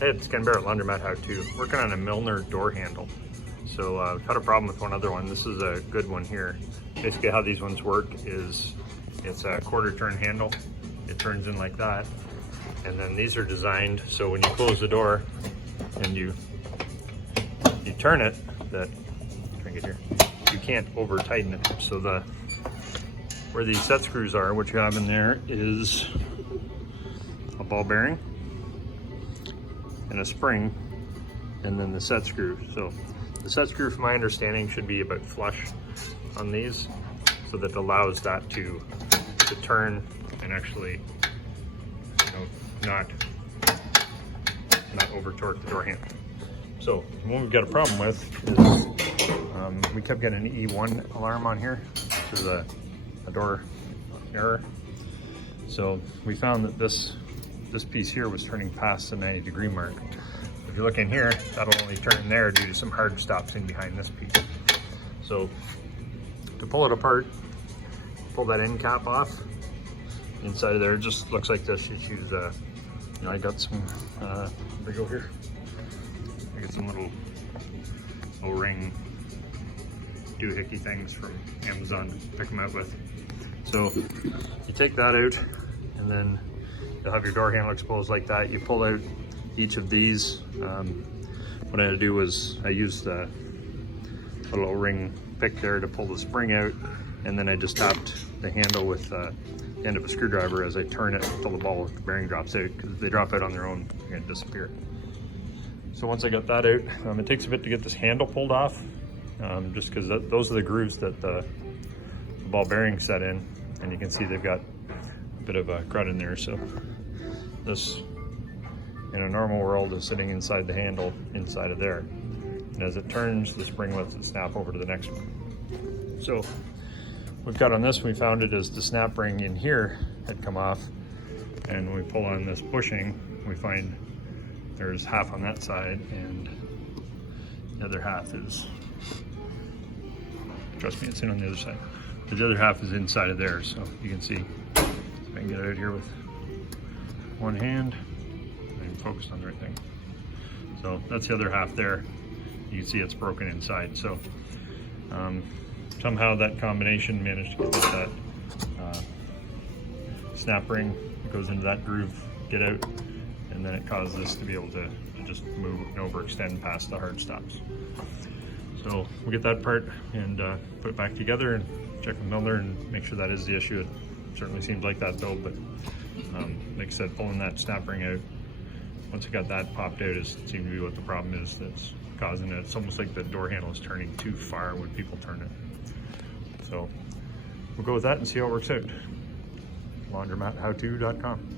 Hey, it's Ken Barrett, Laundromat How To. Working on a Milnor door handle. So I've had a problem with one other one. This is a good one here. Basically how these ones work is it's a quarter turn handle. It turns in like that. And then these are designed so when you close the door and you turn it, you can't over tighten it. So where these set screws are, what you have in there is a ball bearing and a spring, and then the set screw. So the set screw, from my understanding, should be about flush on these, so that allows that to turn and actually, not over torque the door handle. So what we've got a problem with is we kept getting an E1 alarm on here, which is a door error. So we found that this piece here was turning past the 90-degree mark. If you look in here, that'll only turn there due to some hard stops in behind this piece. So to pull it apart, pull that end cap off. Inside of there, it just looks like this. You choose, I got some, we go here. I got some little O-ring doohickey things from Amazon to pick them out with. So you take that out, and then you'll have your door handle exposed like that. You pull out each of these. What I had to do was I used the little O-ring pick there to pull the spring out, and then I just tapped the handle with the end of a screwdriver as I turn it until the ball with the bearing drops out, because if they drop out on their own, they're going to disappear. So once I got that out, it takes a bit to get this handle pulled off, just because those are the grooves that the ball bearing set in, and you can see they've got a bit of a crud in there. So this, in a normal world, is sitting inside the handle inside of there, and as it turns, the spring lets it snap over to the next one. So we've got on this, we found it as the snap ring in here had come off, and when we pull on this bushing, we find there's half on that side and the other half is, trust me, it's in on the other side. The other half is inside of there, so you can see. So I can get it out here with one hand and focus on the right thing. So that's the other half there. You can see it's broken inside. So somehow that combination managed to get that snap ring that goes into that groove get out, and then it caused this to be able to just move and overextend past the hard stops. So we'll get that part and put it back together and check with Milnor and make sure that is the issue. It certainly seems like that though, but like I said, pulling that snap ring out, once it got that popped out, seemed to be what the problem is that's causing it. It's almost like the door handle is turning too far when people turn it. So we'll go with that and see how it works out. LaundromatHowTo.com.